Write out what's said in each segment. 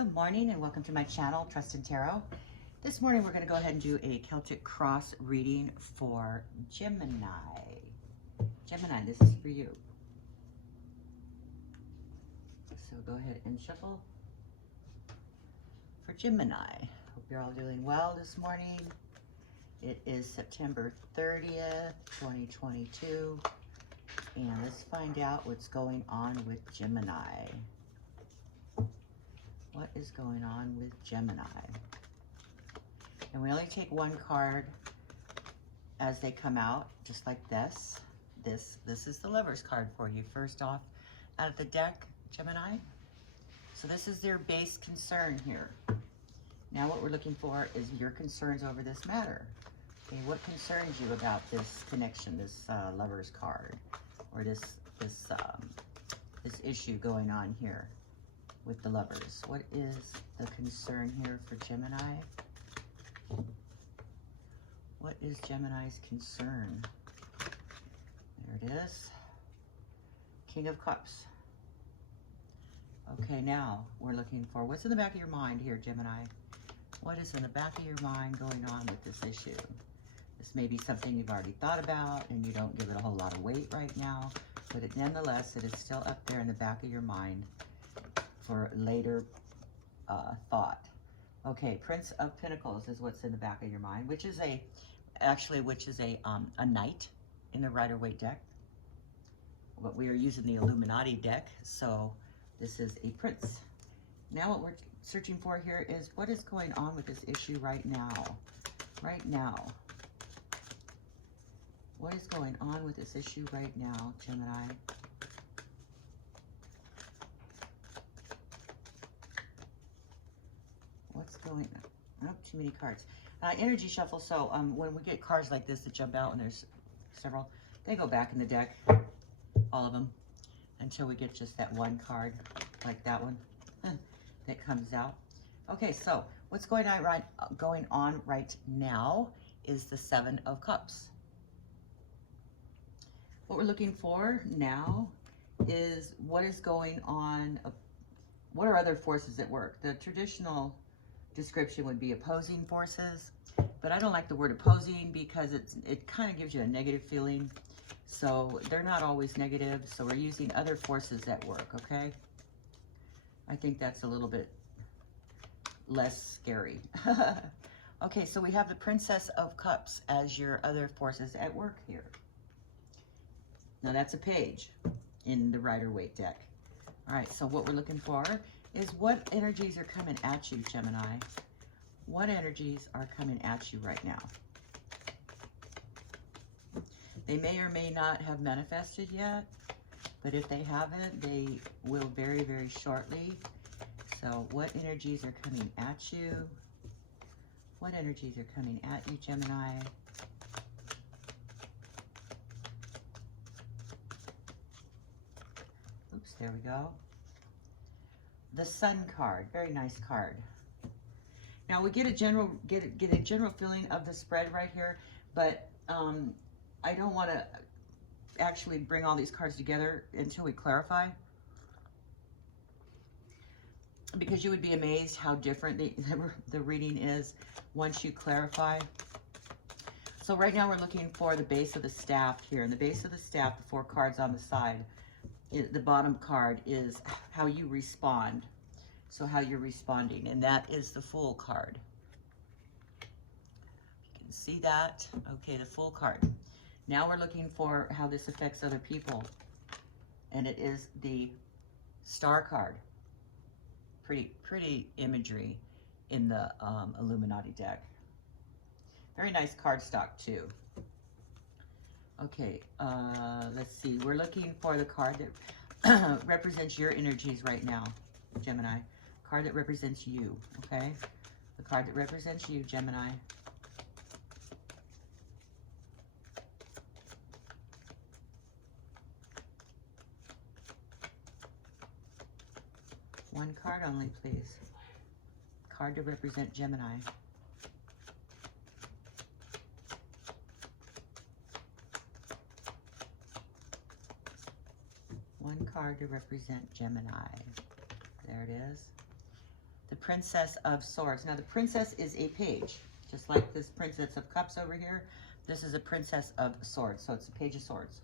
Good morning and welcome to my channel, Trust in Tarot. This morning we're going to go ahead and do a Celtic cross reading for Gemini. Gemini, this is for you. So go ahead and shuffle for Gemini. Hope you're all doing well this morning. It is September 30th, 2022. And let's find out what's going on with Gemini. What is going on with Gemini? And we only take one card as they come out, just like this. This is the Lover's card for you. First off, out of the deck, Gemini. So this is their base concern here. Now what we're looking for is your concerns over this matter. Okay, what concerns you about this connection, this Lover's card, or this issue going on here with the lovers? What is the concern here for Gemini? What is Gemini's concern? There it is. King of Cups. Okay, now we're looking for what's in the back of your mind here, Gemini. What is in the back of your mind going on with this issue? This may be something you've already thought about and you don't give it a whole lot of weight right now, but nonetheless, it is still up there in the back of your mind for later thought. Okay, Prince of Pentacles is what's in the back of your mind, which is a knight in the Rider-Waite deck. But we are using the Illuminati deck, so this is a prince. Now what we're searching for here is what is going on with this issue right now. Right now. What is going on with this issue right now, Gemini? What's going on? Oh, too many cards. Energy shuffle. So when we get cards like this that jump out, and there's several, they go back in the deck, all of them, until we get just that one card, like that one, that comes out. Okay, so what's going on right now is the Seven of Cups. What we're looking for now is what is going on. What are other forces at work? The traditional description would be opposing forces, but I don't like the word opposing because it kind of gives you a negative feeling. So they're not always negative. So we're using other forces at work, okay? I think that's a little bit less scary. Okay, so we have the Princess of Cups as your other forces at work here. Now that's a page in the Rider-Waite deck. All right, so what we're looking for is what energies are coming at you, Gemini. What energies are coming at you right now? They may or may not have manifested yet, but if they haven't, they will very, very shortly. So what energies are coming at you? What energies are coming at you, Gemini? Oops, there we go. The Sun card, very nice card. Now we get a general feeling of the spread right here, but I don't want to actually bring all these cards together until we clarify, because you would be amazed how different the reading is once you clarify. So right now we're looking for the base of the staff here, and the base of the staff, the 4 cards on the side. The bottom card is how you respond. So how you're responding, and that is the Fool card. You can see that. Okay, the Fool card. Now we're looking for how this affects other people, and it is the Star card. Pretty imagery in the Illuminati deck. Very nice card stock too. Okay, let's see. We're looking for the card that represents your energies right now, Gemini. Card that represents you, okay? The card that represents you, Gemini. One card only, please. Card to represent Gemini. One card to represent Gemini. There it is. the Princess of Swords. Now, the Princess is a page, just like this Princess of Cups over here. This is a Princess of Swords, so it's a Page of Swords.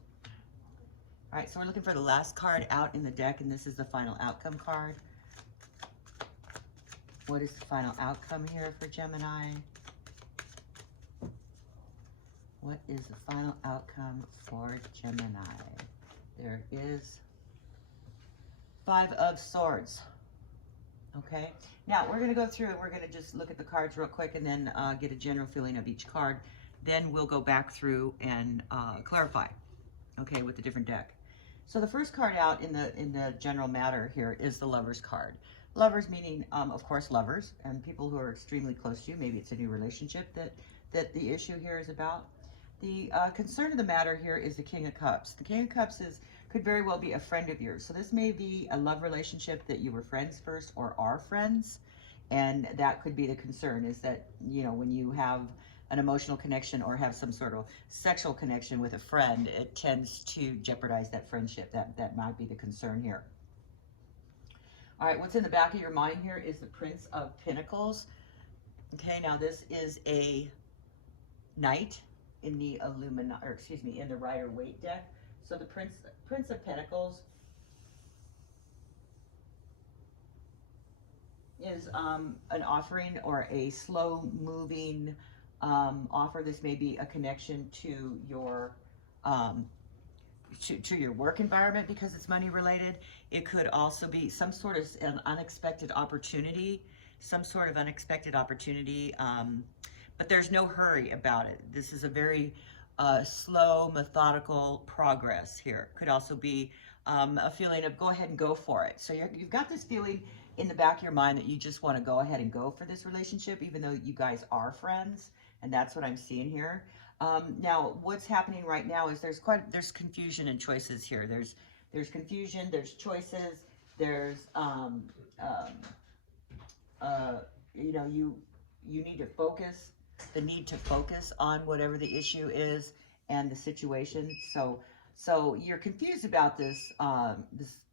All right, so we're looking for the last card out in the deck, and this is the final outcome card. What is the final outcome here for Gemini? What is the final outcome for Gemini? There is 5 of Swords. Okay, now we're going to go through and we're going to just look at the cards real quick and then get a general feeling of each card. Then we'll go back through and clarify, okay, with the different deck. So the first card out in the general matter here is the Lovers card. Lovers meaning, of course, lovers and people who are extremely close to you. Maybe it's a new relationship that the issue here is about. The concern of the matter here is the King of Cups. The King of Cups could very well be a friend of yours. So this may be a love relationship that you were friends first or are friends. And that could be the concern, is that, you know, when you have an emotional connection or have some sort of sexual connection with a friend, it tends to jeopardize that friendship. That might be the concern here. All right, what's in the back of your mind here is the Prince of Pentacles. Okay, now this is a Knight in the in the Rider-Waite deck. So the Prince of Pentacles is an offering or a slow-moving offer. This may be a connection to your to your work environment because it's money related. It could also be some sort of an unexpected opportunity, but there's no hurry about it. This is a very slow, methodical progress here. Could also be a feeling of go ahead and go for it. So you've got this feeling in the back of your mind that you just want to go ahead and go for this relationship, even though you guys are friends. And that's what I'm seeing here. Now, what's happening right now is there's confusion and choices here. There's confusion, there's choices, there's you know, you need to focus, the need to focus on whatever the issue is and the situation. So you're confused about this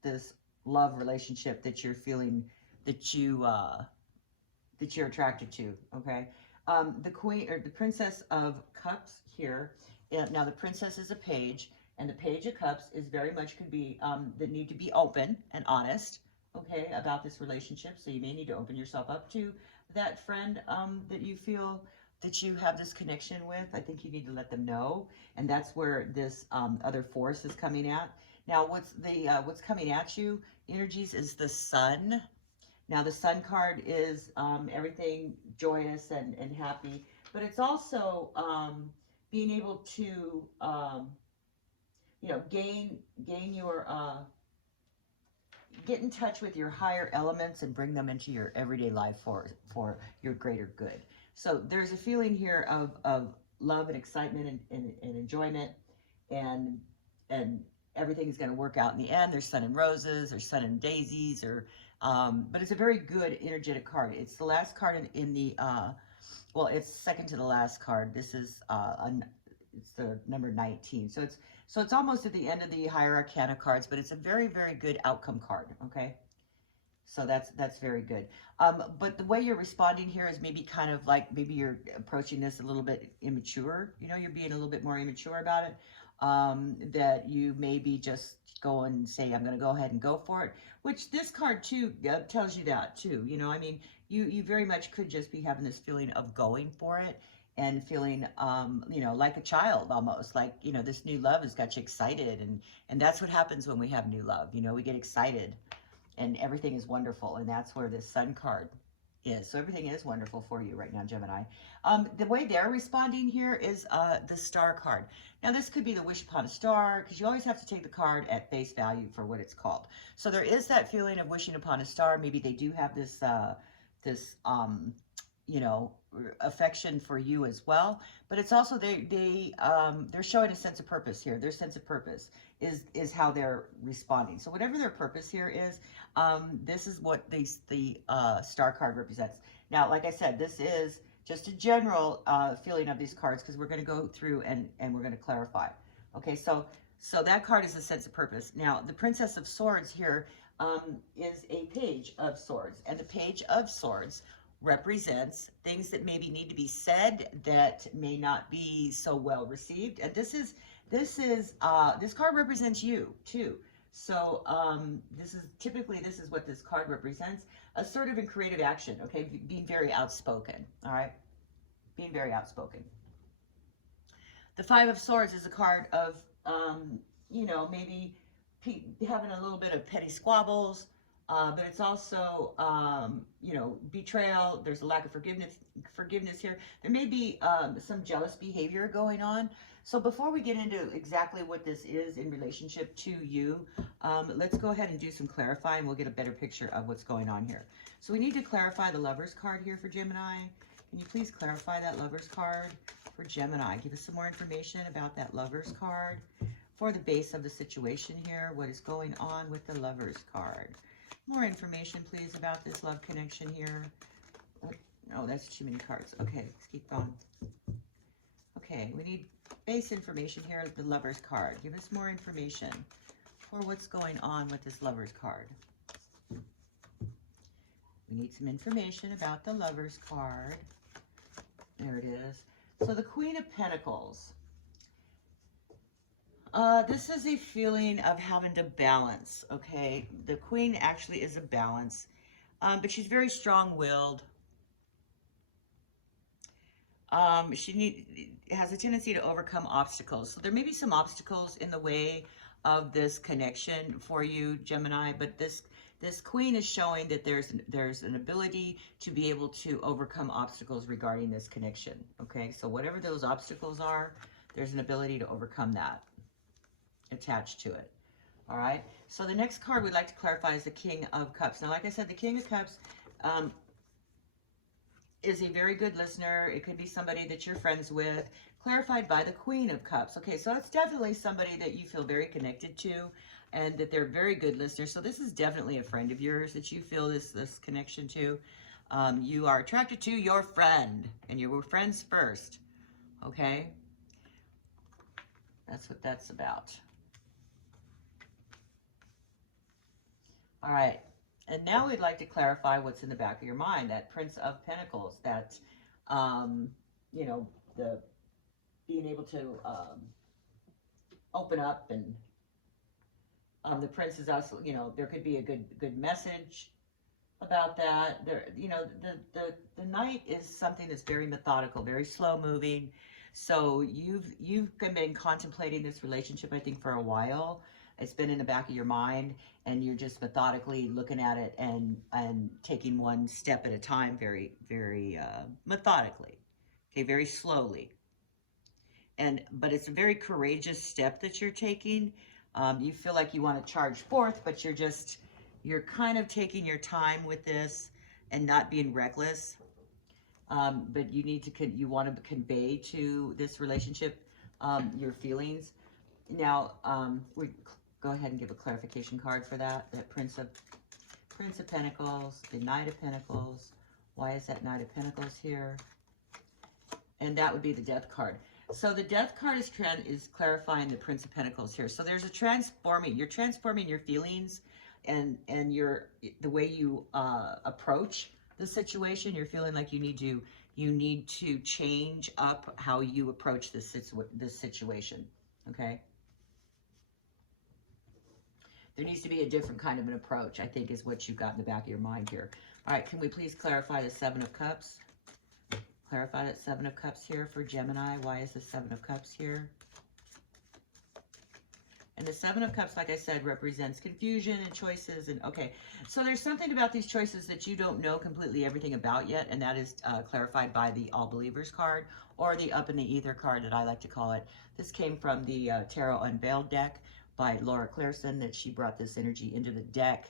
this love relationship that you're feeling, that you're attracted to. Okay. The Queen or the Princess of Cups here. Now the Princess is a page, and the Page of Cups is very much could be that need to be open and honest, okay, about this relationship. So you may need to open yourself up to that friend that you feel that you have this connection with. I think you need to let them know, and that's where this other force is coming at. Now, what's coming at you energies is the Sun. Now, the Sun card is everything joyous and happy, but it's also being able to, you know, gain your, get in touch with your higher elements and bring them into your everyday life for your greater good. So there's a feeling here of love and excitement and enjoyment, and everything is going to work out in the end. There's sun and roses, there's sun and daisies, or but it's a very good energetic card. It's the last card in the well, it's second to the last card. This is it's the number 19. So it's almost at the end of the higher arcana cards, but it's a very, very good outcome card. Okay. So that's very good. But the way you're responding here is maybe kind of like, maybe you're approaching this a little bit immature. You know, you're being a little bit more immature about it. That you maybe just go and say, I'm going to go ahead and go for it, which this card too tells you that too. You know, I mean, you very much could just be having this feeling of going for it and feeling, you know, like a child almost, like, you know, this new love has got you excited. And that's what happens when we have new love. You know, we get excited and everything is wonderful. And that's where this Sun card is. So everything is wonderful for you right now, Gemini. The way they're responding here is the Star card. Now, this could be the wish upon a star, because you always have to take the card at face value for what it's called. So there is that feeling of wishing upon a star. Maybe they do have this, you know, affection for you as well. But it's also they're showing a sense of purpose here. Their sense of purpose is how they're responding. So whatever their purpose here is, this is what the Star card represents. Now, like I said, this is just a general feeling of these cards, because we're going to go through and we're going to clarify. Okay, so that card is a sense of purpose. Now, the Princess of Swords here, is a Page of Swords. And the Page of Swords represents things that maybe need to be said that may not be so well received. And this card represents you too. So this is what this card represents: assertive and creative action. Okay, being very outspoken. All right, being very outspoken. The Five of Swords is a card of maybe having a little bit of petty squabbles, but it's also betrayal. There's a lack of forgiveness here. There may be some jealous behavior going on. So before we get into exactly what this is in relationship to you, let's go ahead and do some clarifying. We'll get a better picture of what's going on here. So we need to clarify the Lovers card here for Gemini. Can you please clarify that Lovers card for Gemini? Give us some more information about that Lovers card for the base of the situation here. What is going on with the Lovers card? More information, please, about this love connection here. Oh, that's too many cards. Okay, let's keep going. Okay, we need base information here, the Lovers card. Give us more information for what's going on with this Lovers card. We need some information about the Lovers card. There it is. So the Queen of Pentacles. This is a feeling of having to balance, okay? The Queen actually is a balance, but she's very strong-willed. She has a tendency to overcome obstacles. So there may be some obstacles in the way of this connection for you, Gemini, but this Queen is showing that there's an ability to be able to overcome obstacles regarding this connection, okay? So whatever those obstacles are, there's an ability to overcome that attached to it. All right, so the next card we'd like to clarify is the King of Cups. Now, like I said, the King of Cups is a very good listener. It could be somebody that you're friends with, clarified by the Queen of Cups. Okay, so it's definitely somebody that you feel very connected to and that they're very good listeners. So this is definitely a friend of yours that you feel this connection to. You are attracted to your friend, and you were friends first, okay? That's what that's about. All right, and now we'd like to clarify what's in the back of your mind, that Prince of Pentacles, that, the being able to open up, and the Prince is also, there could be a good message about that. There, the Knight is something that's very methodical, very slow moving. So you've been contemplating this relationship, I think, for a while. It's been in the back of your mind, and you're just methodically looking at it and taking one step at a time, very, very methodically, okay, very slowly. But it's a very courageous step that you're taking. You feel like you want to charge forth, but you're kind of taking your time with this and not being reckless. But you want to convey to this relationship your feelings. Now, we go ahead and give a clarification card for that Prince of Pentacles, the Knight of Pentacles. Why is that Knight of Pentacles here? And that would be the Death card. So the Death card is clarifying the Prince of Pentacles here. So there's you're transforming your feelings and the way you approach the situation. You're feeling like you need to change up how you approach this situation, okay? There needs to be a different kind of an approach, I think, is what you've got in the back of your mind here. All right, can we please clarify the Seven of Cups? Clarify that Seven of Cups here for Gemini. Why is the Seven of Cups here? And the Seven of Cups, like I said, represents confusion and choices. And okay, so there's something about these choices that you don't know completely everything about yet, and that is clarified by the All Believers card, or the Up in the Ether card that I like to call it. This came from the Tarot Unveiled deck by Laura Clairson, that she brought this energy into the deck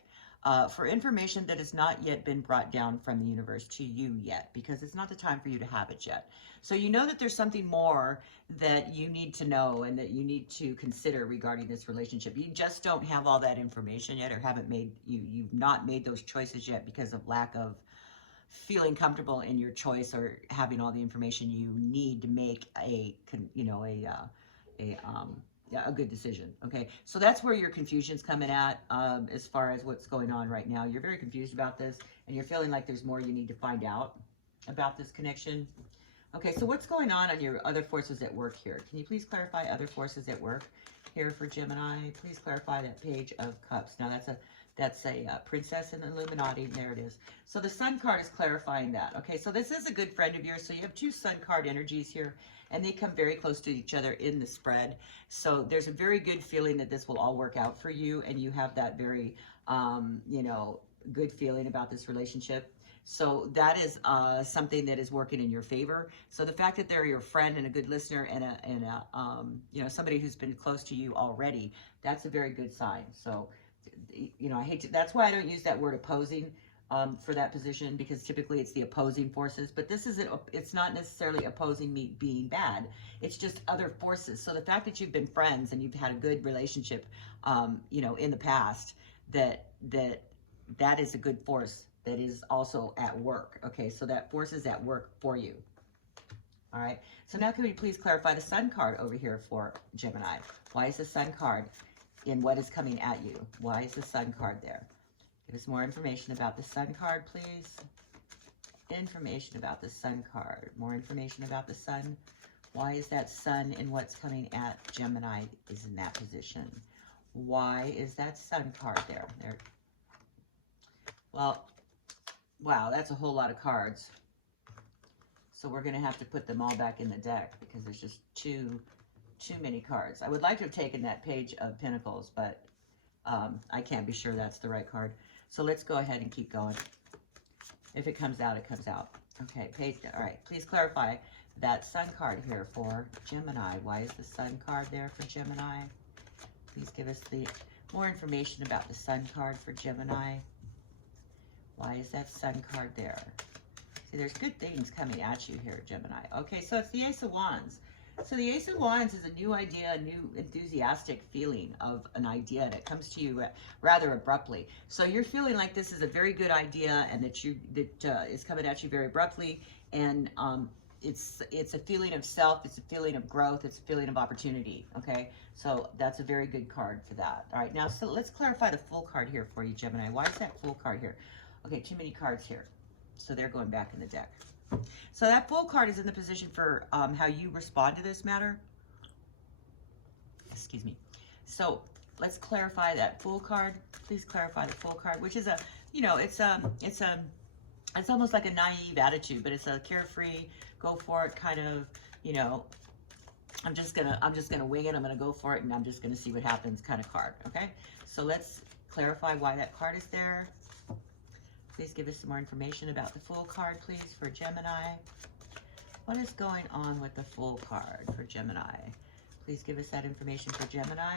for information that has not yet been brought down from the universe to you yet, because it's not the time for you to have it yet. So you know that there's something more that you need to know and that you need to consider regarding this relationship. You just don't have all that information yet, or you've not made those choices yet because of lack of feeling comfortable in your choice, or having all the information you need to make a a good decision. Okay, so that's where your confusion's coming at, as far as what's going on right now. You're very confused about this, and you're feeling like there's more you need to find out about this connection. Okay, so what's going on your other forces at work here? Can you please clarify other forces at work here for Gemini? Please clarify that Page of Cups. Now that's a princess in the Illuminati. There it is. So the Sun card is clarifying that. Okay, so this is a good friend of yours. So you have two Sun card energies here, and they come very close to each other in the spread. So there's a very good feeling that this will all work out for you, and you have that very, you know, good feeling about this relationship. So that is something that is working in your favor. So the fact that they're your friend and a good listener and a you know, somebody who's been close to you already, that's a very good sign. So, you know, I hate to, that's why I don't use that word opposing for that position, because typically it's the opposing forces, but this isn't, it's not necessarily opposing me being bad. It's just other forces. So the fact that you've been friends and you've had a good relationship, you know, in the past, that is a good force that is also at work. Okay, so that force is at work for you. All right, so now can we please clarify the Sun card over here for Gemini? Why is the Sun card in what is coming at you? Why is the Sun card there? Give us more information about the Sun card, please. Information about the Sun card. More information about the Sun. Why is that Sun in what's coming at Gemini is in that position? Why is that Sun card there? Well, wow, that's a whole lot of cards. So we're going to have to put them all back in the deck because there's just too many cards. I would like to have taken that Page of Pentacles, but I can't be sure that's the right card. So let's go ahead and keep going. If it comes out, it comes out. Okay, Page. All right, please clarify that Sun card here for Gemini. Why is the Sun card there for Gemini? Please give us the more information about the Sun card for Gemini. Why is that Sun card there? See, there's good things coming at you here, Gemini. Okay, so it's the Ace of Wands. So the Ace of Wands is a new idea, a new enthusiastic feeling of an idea that comes to you rather abruptly. So you're feeling like this is a very good idea, and that is coming at you very abruptly, and it's a feeling of self, it's a feeling of growth, it's a feeling of opportunity. Okay, so that's a very good card for that. All right, now so let's clarify the Fool card here for you, Gemini. Why is that Fool card here? Okay, too many cards here, so they're going back in the deck. So that Fool card is in the position for how you respond to this matter. Excuse me. So let's clarify that Fool card. Please clarify the Fool card, which is a, you know, it's almost like a naive attitude, but it's a carefree, go for it kind of, you know, I'm just gonna wing it. I'm gonna go for it, and I'm just gonna see what happens kind of card. Okay. So let's clarify why that card is there. Please give us some more information about the Fool card, please, for Gemini. What is going on with the Fool card for Gemini? Please give us that information for Gemini.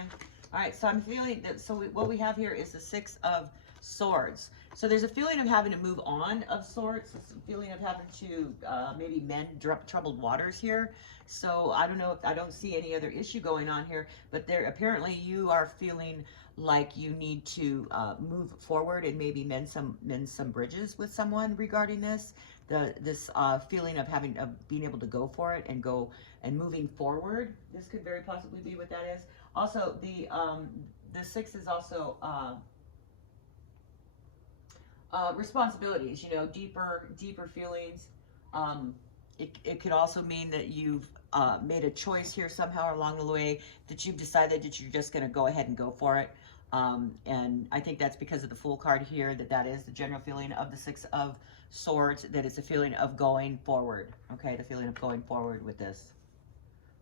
All right, so I'm feeling that, so what we have here is the Six of Swords. So there's a feeling of having to move on of sorts. It's a feeling of having to maybe mend troubled waters here. So I don't know if I don't see any other issue going on here, but there apparently you are feeling like you need to move forward and maybe mend some bridges with someone regarding this. This feeling of being able to go for it and moving forward. This could very possibly be what that is. Also, the Six is also responsibilities. You know, deeper feelings. It could also mean that you've made a choice here somehow along the way, that you've decided that you're just going to go ahead and go for it. And I think that's because of the Fool card here, that is the general feeling of the Six of Swords, that it's a feeling of going forward. Okay, the feeling of going forward with this.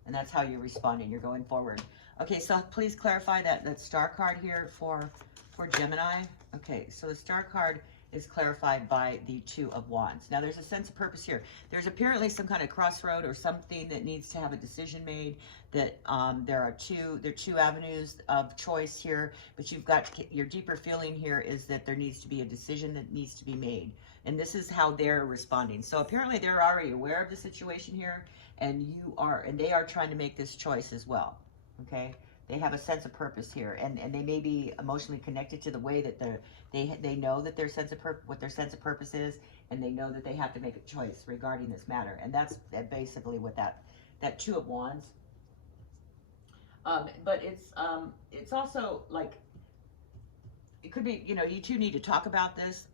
And that's how you're responding. You're going forward. Okay, so please clarify that Star card here for Gemini. Okay, so the Star card is clarified by the Two of Wands. Now there's a sense of purpose here. There's apparently some kind of crossroad or something that needs to have a decision made, that there are two avenues of choice here, but you've got your deeper feeling here is that there needs to be a decision that needs to be made. And this is how they're responding. So apparently they're already aware of the situation here, and they are trying to make this choice as well. Okay? They have a sense of purpose here, and they may be emotionally connected to the way that they know that what their sense of purpose is, and they know that they have to make a choice regarding this matter. And that's basically what that Two of Wands But it's also like, it could be, you know, you two need to talk about this,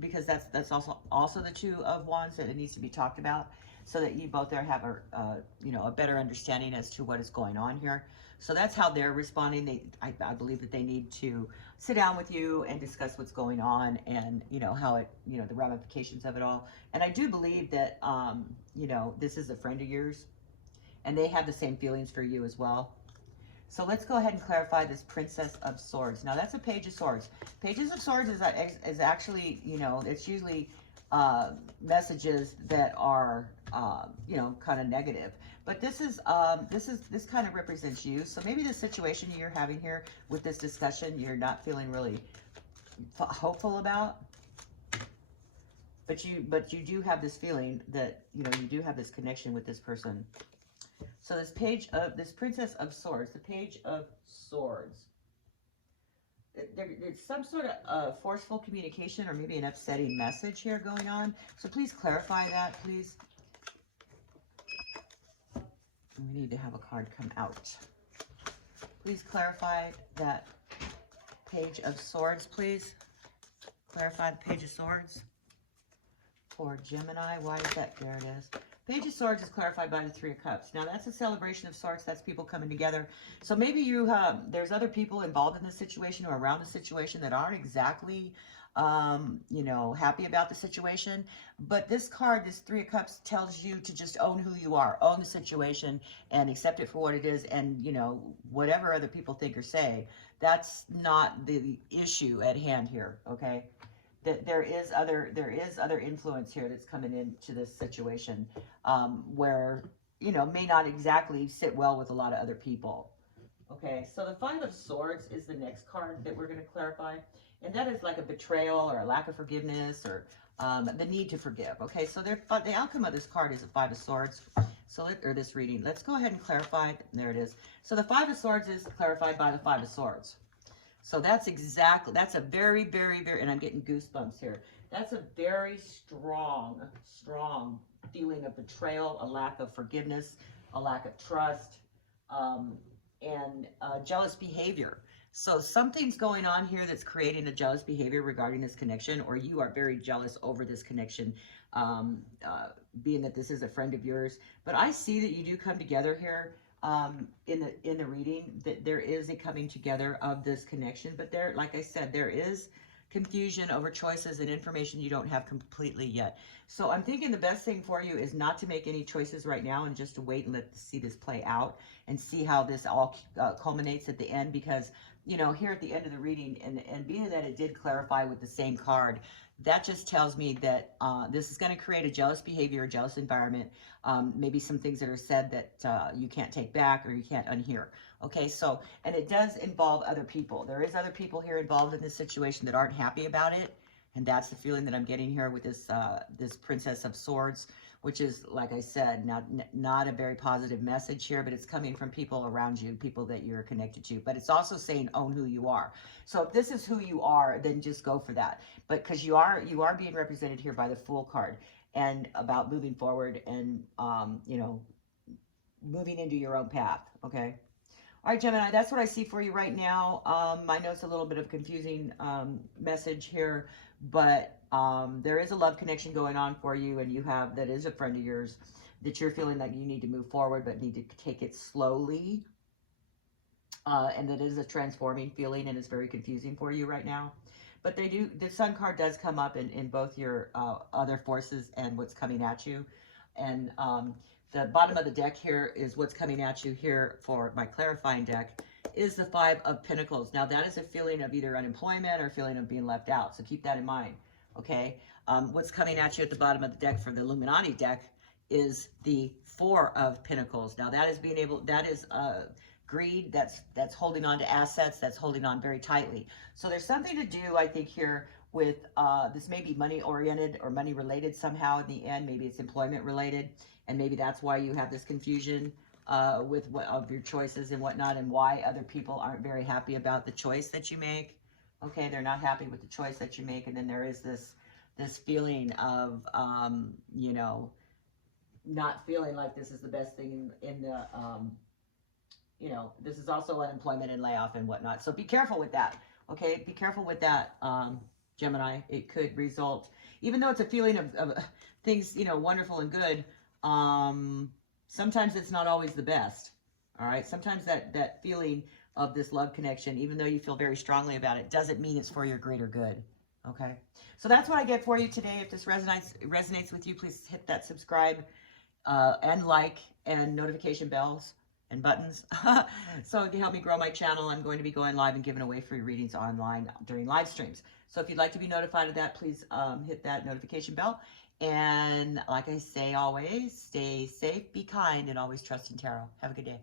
because that's also the Two of Wands, that it needs to be talked about, so that you both there have a you know, a better understanding as to what is going on here. So that's how they're responding. I believe that they need to sit down with you and discuss what's going on, and you know how it, you know, the ramifications of it all. And I do believe that you know, this is a friend of yours, and they have the same feelings for you as well. So let's go ahead and clarify this Princess of Swords. Now that's a Page of Swords. Pages of Swords is actually, you know, it's usually messages that are, you know, kind of negative. But this kind of represents you. So maybe the situation you're having here with this discussion, you're not feeling really hopeful about. But you do have this feeling that, you know, you do have this connection with this person. So this Princess of Swords, the Page of Swords, there's some sort of forceful communication or maybe an upsetting message here going on. So please clarify that, please. We need to have a card come out. Please clarify that Page of Swords, please. Clarify the Page of Swords for Gemini. Why is that? There it is. Page of Swords is clarified by the Three of Cups. Now that's a celebration of sorts. That's people coming together. So maybe there's other people involved in this situation or around the situation that aren't exactly, you know, happy about the situation. But this card, this Three of Cups, tells you to just own who you are, own the situation, and accept it for what it is. And you know, whatever other people think or say, that's not the issue at hand here. Okay. That there is other influence here that's coming into this situation, where, you know, may not exactly sit well with a lot of other people. Okay, so the Five of Swords is the next card that we're going to clarify, and that is like a betrayal or a lack of forgiveness, or the need to forgive. Okay, so the outcome of this card is a Five of Swords. So or this reading, let's go ahead and clarify. There it is. So the Five of Swords is clarified by the Five of Swords. So that's a very, very, very, and I'm getting goosebumps here. That's a very strong feeling of betrayal, a lack of forgiveness, a lack of trust, and jealous behavior. So something's going on here that's creating a jealous behavior regarding this connection, or you are very jealous over this connection, being that this is a friend of yours. But I see that you do come together here. In the reading, that there is a coming together of this connection, but there, like I said, there is confusion over choices and information you don't have completely yet. So I'm thinking the best thing for you is not to make any choices right now, and just to wait and see this play out and see how this all culminates at the end. Because, you know, here at the end of the reading, and being that it did clarify with the same card, that just tells me that this is going to create a jealous behavior, a jealous environment, maybe some things that are said that you can't take back or you can't unhear. Okay, so, and it does involve other people. There is other people here involved in this situation that aren't happy about it, and that's the feeling that I'm getting here with this this Princess of Swords, which is, like I said, not a very positive message here, but it's coming from people around you, people that you're connected to. But it's also saying own who you are. So if this is who you are, then just go for that. But because you are being represented here by the Fool card, and about moving forward and you know, moving into your own path. Okay. All right, Gemini, that's what I see for you right now. I know it's a little bit of a confusing message here, but there is a love connection going on for you, and that is a friend of yours that you're feeling like you need to move forward, but need to take it slowly. And that is a transforming feeling, and it's very confusing for you right now. But the Sun card does come up in both your other forces and what's coming at you. And the bottom of the deck here is what's coming at you here for my clarifying deck is the Five of Pentacles. Now that is a feeling of either unemployment or feeling of being left out. So keep that in mind. Okay. What's coming at you at the bottom of the deck for the Illuminati deck is the Four of Pentacles. Now that is greed, that's holding on to assets, that's holding on very tightly. So there's something to do, I think, here with this may be money oriented or money related somehow in the end. Maybe it's employment related, and maybe that's why you have this confusion with of your choices and whatnot, and why other people aren't very happy about the choice that you make. Okay, they're not happy with the choice that you make, and then there is this feeling of you know, not feeling like this is the best thing in the you know, this is also unemployment and layoff and whatnot. So be careful with that. Okay, be careful with that, Gemini. It could result, even though it's a feeling of things, you know, wonderful and good. Sometimes it's not always the best. All right, sometimes that feeling of this love connection, even though you feel very strongly about it, doesn't mean it's for your greater good. Okay, so that's what I get for you today. If this resonates with you, please hit that subscribe and like and notification bells and buttons. So to help me grow my channel, I'm going to be going live and giving away free readings online during live streams. So if you'd like to be notified of that, please hit that notification bell. And like I say always, stay safe, be kind, and always trust in tarot. Have a good day.